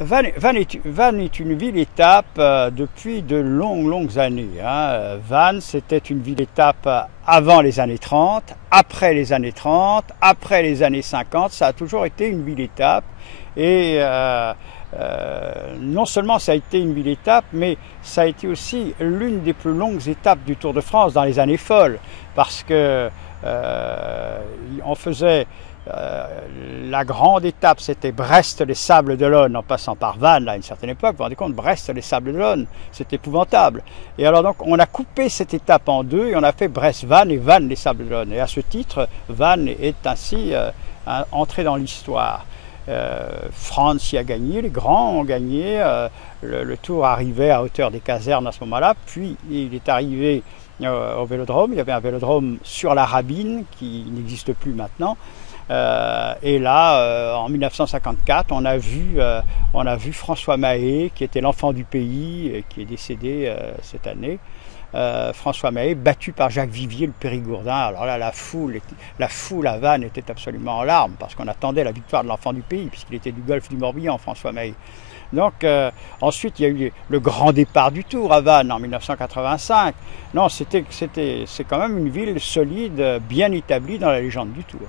Vannes est une ville-étape depuis de longues années, hein. Vannes, c'était une ville-étape avant les années 30, après les années 30, après les années 50, ça a toujours été une ville-étape. Et non seulement ça a été une ville-étape, mais ça a été aussi l'une des plus longues étapes du Tour de France dans les années folles, parce que on faisait la grande étape, c'était Brest-les-Sables-d'Olonne, en passant par Vannes à une certaine époque. Vous vous rendez compte, Brest-les-Sables-d'Olonne, c'est épouvantable. Et alors donc, on a coupé cette étape en deux et on a fait Brest-Vannes et Vannes-les-Sables-d'Olonne. Et à ce titre, Vannes est ainsi entré dans l'histoire. France y a gagné, les grands ont gagné, le Tour arrivait à hauteur des casernes à ce moment-là, puis il est arrivé au Vélodrome. Il y avait un Vélodrome sur la Rabine qui n'existe plus maintenant. Et là, en 1954, on a vu François Mahé, qui était l'enfant du pays, qui est décédé cette année. François Mahé, battu par Jacques Vivier, le Périgourdin. Alors là, la foule à Vannes était absolument en larmes, parce qu'on attendait la victoire de l'enfant du pays, puisqu'il était du golfe du Morbihan, François Mahé. Donc ensuite, il y a eu le grand départ du Tour à Vannes en 1985. Non, c'est quand même une ville solide, bien établie dans la légende du Tour.